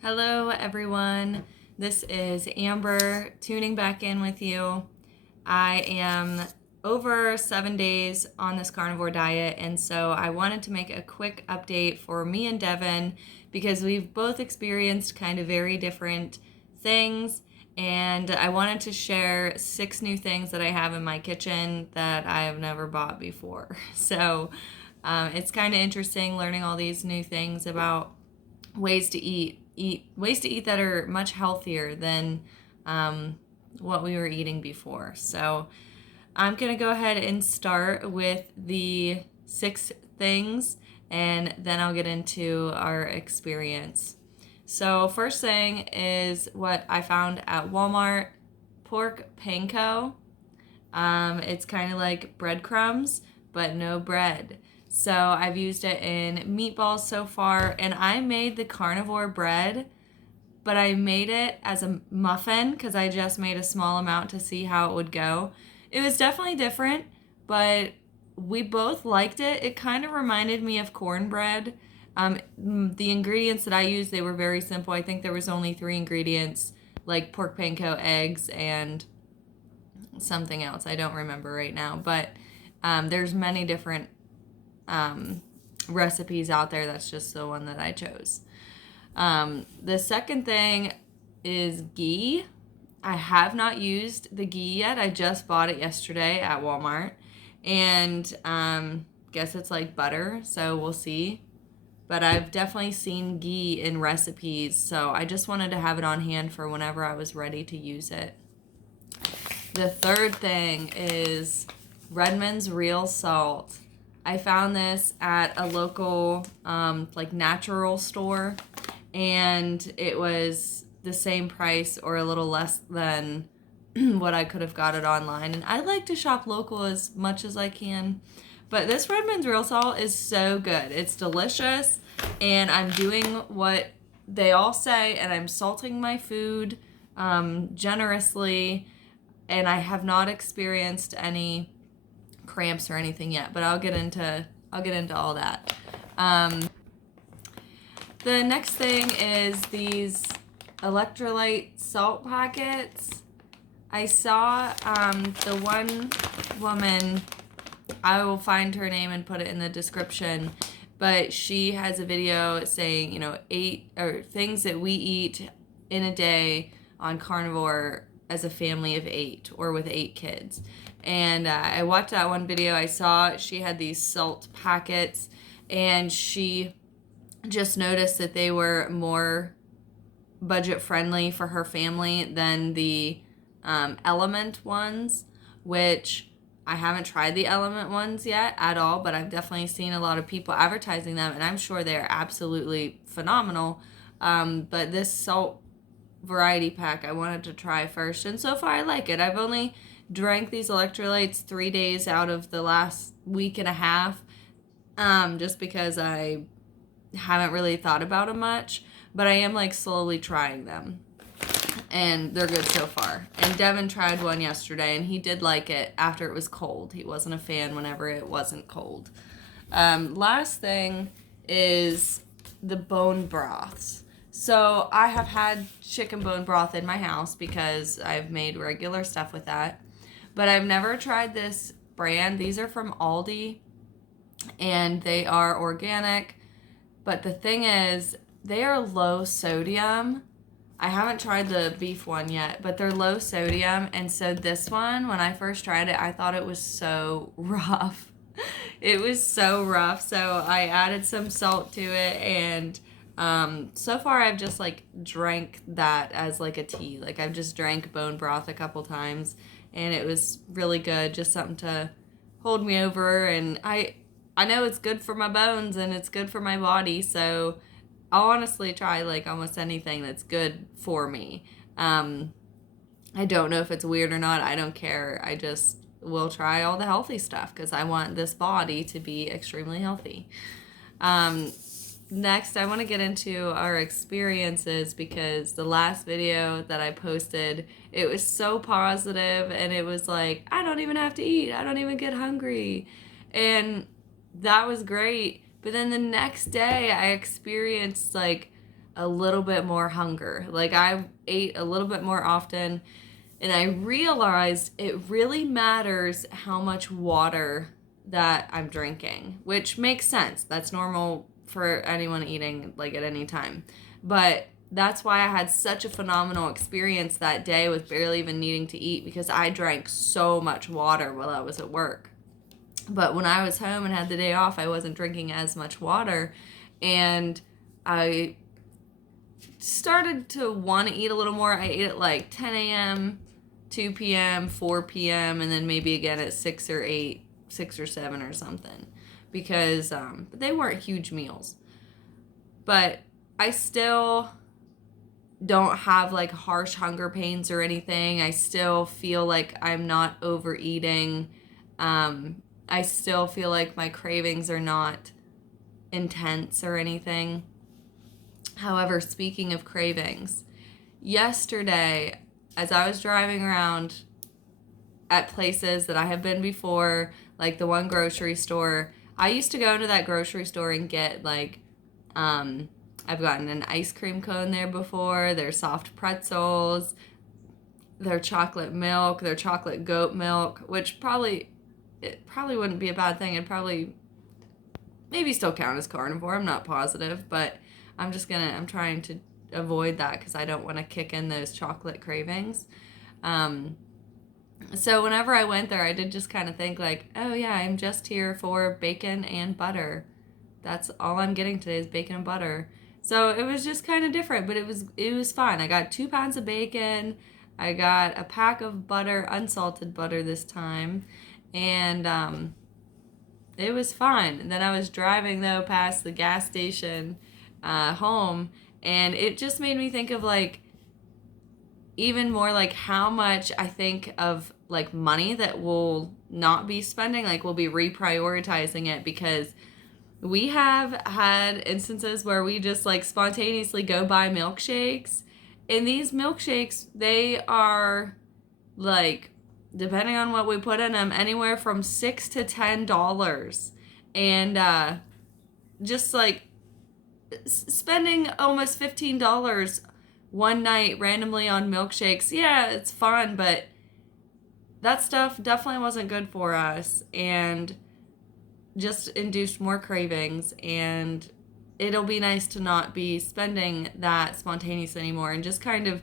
Hello, everyone. This is Amber tuning back in with you. I am over 7 days on this carnivore diet, and so I wanted to make a quick update for me and Devin because we've both experienced kind of very different things, and I wanted to share 6 new things that I have in my kitchen that I have never bought before. So it's kind of interesting learning all these new things about ways to eat that are much healthier than what we were eating before. So I'm gonna go ahead and start with the 6 things, and then I'll get into our experience. So first thing is what I found at Walmart: pork panko. It's kind of like breadcrumbs, but no bread. So I've used it in meatballs so far, and I made the carnivore bread, but I made it as a muffin because I just made a small amount to see how it would go. It was definitely different, but we both liked it. It kind of reminded me of cornbread. The ingredients that I used, they were very simple. I think there was only 3 ingredients, like pork panko, eggs, and something else. I don't remember right now, but there's many different recipes out there. That's just the one that I chose. The second thing is ghee. I have not used the ghee yet. I just bought it yesterday at Walmart, and guess it's like butter, so we'll see. But I've definitely seen ghee in recipes, so I just wanted to have it on hand for whenever I was ready to use it. The third thing is Redmond's Real Salt. I found this at a local like natural store, and it was the same price or a little less than what I could have got it online. And I like to shop local as much as I can, but this Redmond's Real Salt is so good. It's delicious, and I'm doing what they all say, and I'm salting my food generously, and I have not experienced any cramps or anything yet, but I'll get into all that. The next thing is these electrolyte salt packets. I saw the one woman, I will find her name and put it in the description, but she has a video saying, 8 or things that we eat in a day on carnivore as a family of 8 or with 8 kids. And I watched that one video. I saw she had these salt packets, and she just noticed that they were more budget friendly for her family than the Element ones, which I haven't tried the Element ones yet at all, but I've definitely seen a lot of people advertising them, and I'm sure they're absolutely phenomenal. But this salt variety pack I wanted to try first, and so far I like it. I've only drank these electrolytes 3 days out of the last week and a half, just because I haven't really thought about them much, but I am like slowly trying them, and they're good so far. And Devin tried one yesterday, and he did like it after it was cold. He wasn't a fan whenever it wasn't cold. Last thing is the bone broths. So I have had chicken bone broth in my house because I've made regular stuff with that, but I've never tried this brand. These are from Aldi, and they are organic, but the thing is, they are low sodium. I haven't tried the beef one yet, but they're low sodium, and so this one, when I first tried it, I thought it was so rough. It was so rough, so I added some salt to it, and so far I've just like drank that as like a tea. Like I've just drank bone broth a couple times, and it was really good, just something to hold me over. And I know it's good for my bones and it's good for my body, so I'll honestly try like almost anything that's good for me. I don't know if it's weird or not. I don't care. I just will try all the healthy stuff because I want this body to be extremely healthy. Next, I want to get into our experiences because the last video that I posted, it was so positive, and it was like, I don't even have to eat. I don't even get hungry. And that was great. But then the next day, I experienced like a little bit more hunger. Like I ate a little bit more often, and I realized it really matters how much water that I'm drinking, which makes sense. That's normal for anyone eating like at any time. But that's why I had such a phenomenal experience that day with barely even needing to eat, because I drank so much water while I was at work. But when I was home and had the day off, I wasn't drinking as much water, and I started to want to eat a little more. I ate at like 10 a.m., 2 p.m., 4 p.m., and then maybe again at 6 or 8, 6 or 7 or something, because they weren't huge meals. But I still don't have like harsh hunger pains or anything. I still feel like I'm not overeating. I still feel like my cravings are not intense or anything. However, speaking of cravings, yesterday, as I was driving around at places that I have been before, like the one grocery store, I used to go into that grocery store and get like, I've gotten an ice cream cone there before, their soft pretzels, their chocolate milk, their chocolate goat milk, which it probably wouldn't be a bad thing. It'd probably maybe still count as carnivore. I'm not positive, but I'm trying to avoid that because I don't want to kick in those chocolate cravings. So whenever I went there, I did just kind of think like, oh yeah, I'm just here for bacon and butter. That's all I'm getting today is bacon and butter. So it was just kind of different, but it was fun. I got 2 pounds of bacon. I got a pack of butter, unsalted butter this time, and it was fun. And then I was driving though past the gas station home, and it just made me think of like even more like how much I think of like money that we'll not be spending, like we'll be reprioritizing it, because we have had instances where we just like spontaneously go buy milkshakes, and these milkshakes, they are like, depending on what we put in them, anywhere from $6 to $10, and just like spending almost $15 one night randomly on milkshakes. Yeah, it's fun, but that stuff definitely wasn't good for us and just induced more cravings. And it'll be nice to not be spending that spontaneously anymore and just kind of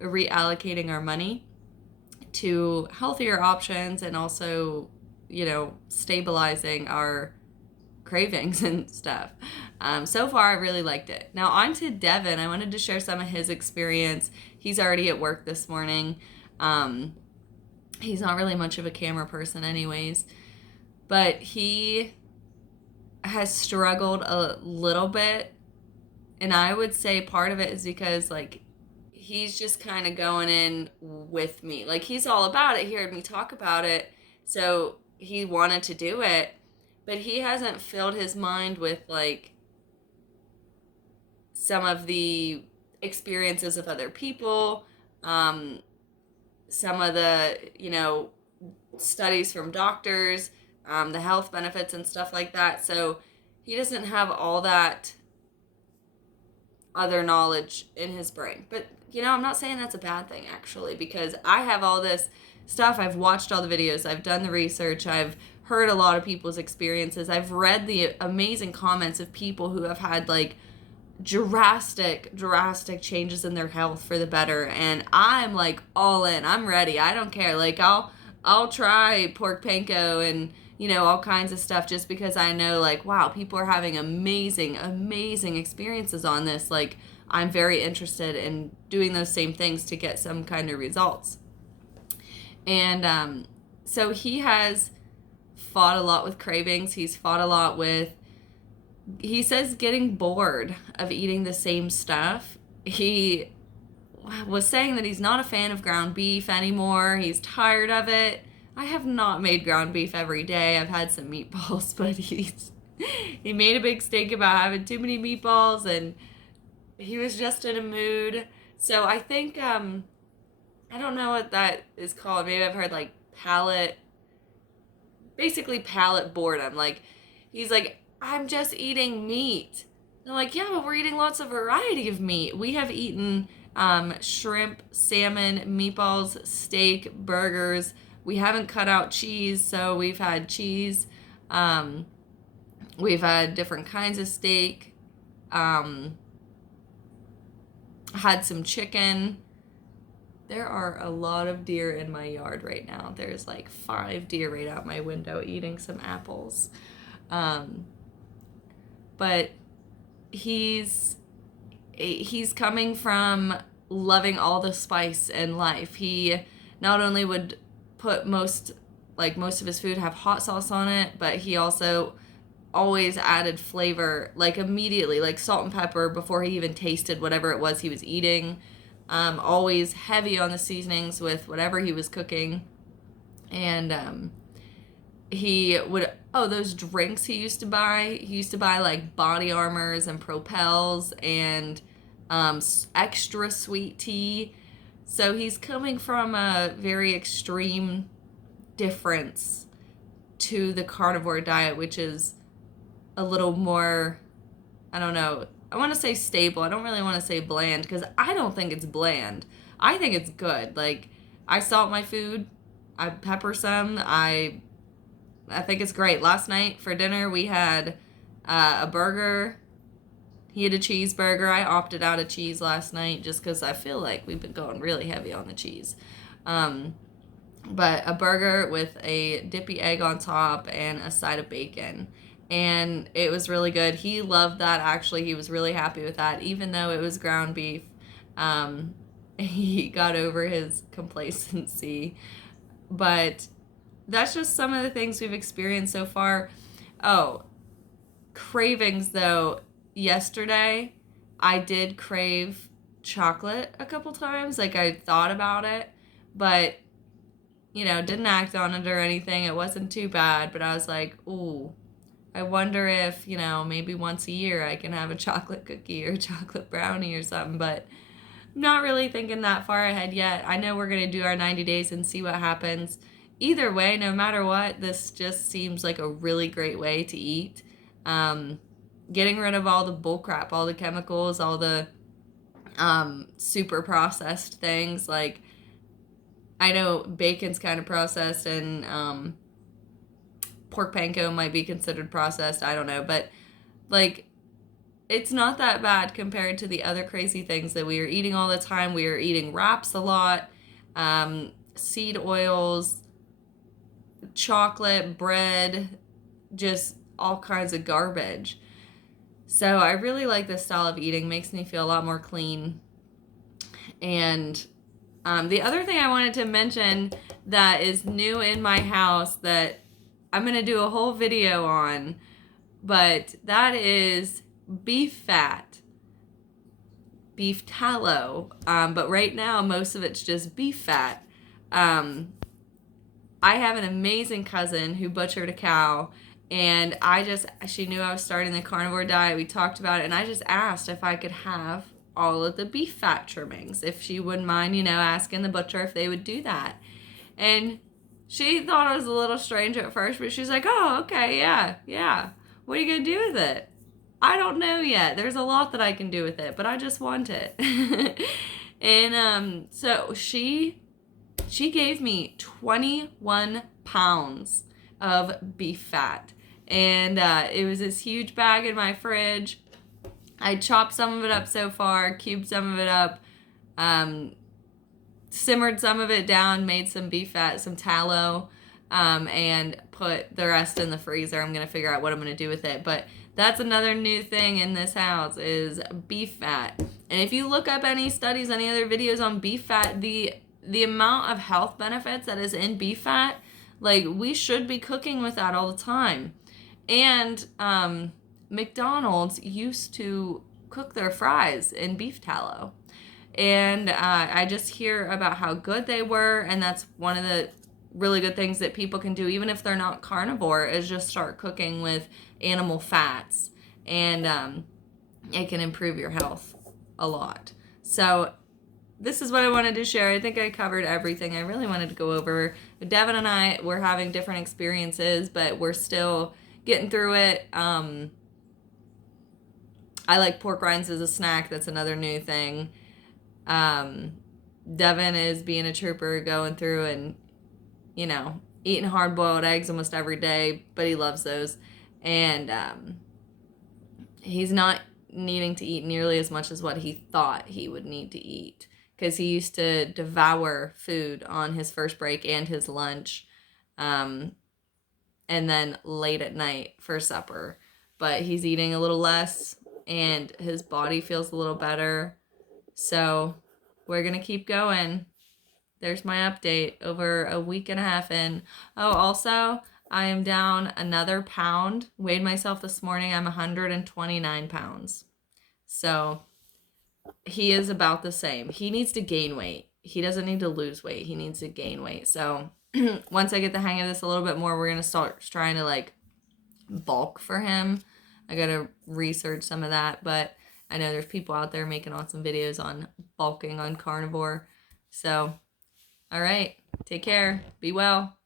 reallocating our money to healthier options, and also, stabilizing our cravings and stuff. So far, I really liked it. Now on to Devin. I wanted to share some of his experience. He's already at work this morning. He's not really much of a camera person anyways, but he has struggled a little bit, and I would say part of it is because like he's just kind of going in with me. Like he's all about it. He heard me talk about it, so he wanted to do it, but he hasn't filled his mind with like some of the experiences of other people, some of the, studies from doctors, the health benefits and stuff like that. So he doesn't have all that other knowledge in his brain. But, I'm not saying that's a bad thing, actually, because I have all this stuff. I've watched all the videos. I've done the research. I've heard a lot of people's experiences. I've read the amazing comments of people who have had, like, drastic changes in their health for the better. And I'm, like, all in. I'm ready. I don't care. Like, I'll try pork panko and, all kinds of stuff just because I know, like, wow, people are having amazing experiences on this. Like, I'm very interested in doing those same things to get some kind of results. And so he has fought a lot with cravings. He's fought a lot with, he says, getting bored of eating the same stuff. He was saying that he's not a fan of ground beef anymore. He's tired of it. I have not made ground beef every day. I've had some meatballs, but he made a big stink about having too many meatballs, and he was just in a mood. So I think, I don't know what that is called. Maybe I've heard like palate boredom. Like, he's like, I'm just eating meat. They're like, yeah, but we're eating lots of variety of meat. We have eaten shrimp, salmon, meatballs, steak, burgers. We haven't cut out cheese, so we've had cheese. Um, we've had different kinds of steak. Had some chicken. There are a lot of deer in my yard right now. There's like 5 deer right out my window eating some apples. But he's coming from loving all the spice in life. He not only would put most of his food have hot sauce on it, but he also always added flavor, like immediately, like salt and pepper before he even tasted whatever it was he was eating. Always heavy on the seasonings with whatever he was cooking. And he would, those drinks he used to buy like body armors and propels and extra sweet tea. So he's coming from a very extreme difference to the carnivore diet, which is a little more, I don't know, I want to say stable. I don't really want to say bland, because I don't think it's bland. I think it's good. Like, I salt my food, I pepper some, I think it's great. Last night for dinner we had a burger. He had a cheeseburger. I opted out of cheese last night just because I feel like we've been going really heavy on the cheese. But a burger with a dippy egg on top and a side of bacon. And it was really good. He loved that, actually. He was really happy with that, even though it was ground beef. He got over his complacency. But that's just some of the things we've experienced so far. Oh, cravings, though. Yesterday, I did crave chocolate a couple times. Like, I thought about it, but, didn't act on it or anything. It wasn't too bad, but I was like, ooh, I wonder if, maybe once a year I can have a chocolate cookie or a chocolate brownie or something, but I'm not really thinking that far ahead yet. I know we're going to do our 90 days and see what happens. Either way, no matter what, this just seems like a really great way to eat. Getting rid of all the bullcrap, all the chemicals, all the super processed things. Like, I know bacon's kind of processed, and pork panko might be considered processed. I don't know. But, like, it's not that bad compared to the other crazy things that we are eating all the time. We are eating wraps a lot, seed oils, chocolate, bread, just all kinds of garbage. So I really like this style of eating. Makes me feel a lot more clean. And the other thing I wanted to mention that is new in my house that I'm going to do a whole video on, but that is beef fat, beef tallow. But right now, most of it's just beef fat. I have an amazing cousin who butchered a cow, and she knew I was starting the carnivore diet. We talked about it, and I just asked if I could have all of the beef fat trimmings, if she wouldn't mind, asking the butcher if they would do that. And she thought it was a little strange at first, but she's like, oh, okay, yeah. What are you going to do with it? I don't know yet. There's a lot that I can do with it, but I just want it. And so she gave me 21 pounds of beef fat. And it was this huge bag in my fridge. I chopped some of it up so far, cubed some of it up, simmered some of it down, made some beef fat, some tallow, and put the rest in the freezer. I'm going to figure out what I'm going to do with it. But that's another new thing in this house is beef fat. And if you look up any studies, any other videos on beef fat, the amount of health benefits that is in beef fat, like, we should be cooking with that all the time. And McDonald's used to cook their fries in beef tallow. And I just hear about how good they were, and that's one of the really good things that people can do, even if they're not carnivore, is just start cooking with animal fats. And it can improve your health a lot. So this is what I wanted to share. I think I covered everything I really wanted to go over. Devin and I, we're having different experiences, but we're still getting through it. I like pork rinds as a snack. That's another new thing. Devin is being a trooper, going through and, you know, eating hard-boiled eggs almost every day, but he loves those. And he's not needing to eat nearly as much as what he thought he would need to eat, because he used to devour food on his first break and his lunch, and then late at night for supper. But he's eating a little less, and his body feels a little better. So we're going to keep going. There's my update over a week and a half in. Oh, also, I am down another pound. Weighed myself this morning. I'm 129 pounds. So he is about the same. He needs to gain weight. He doesn't need to lose weight. He needs to gain weight. So once I get the hang of this a little bit more, we're going to start trying to like bulk for him. I got to research some of that, but I know there's people out there making awesome videos on bulking on carnivore. So, all right, take care. Be well.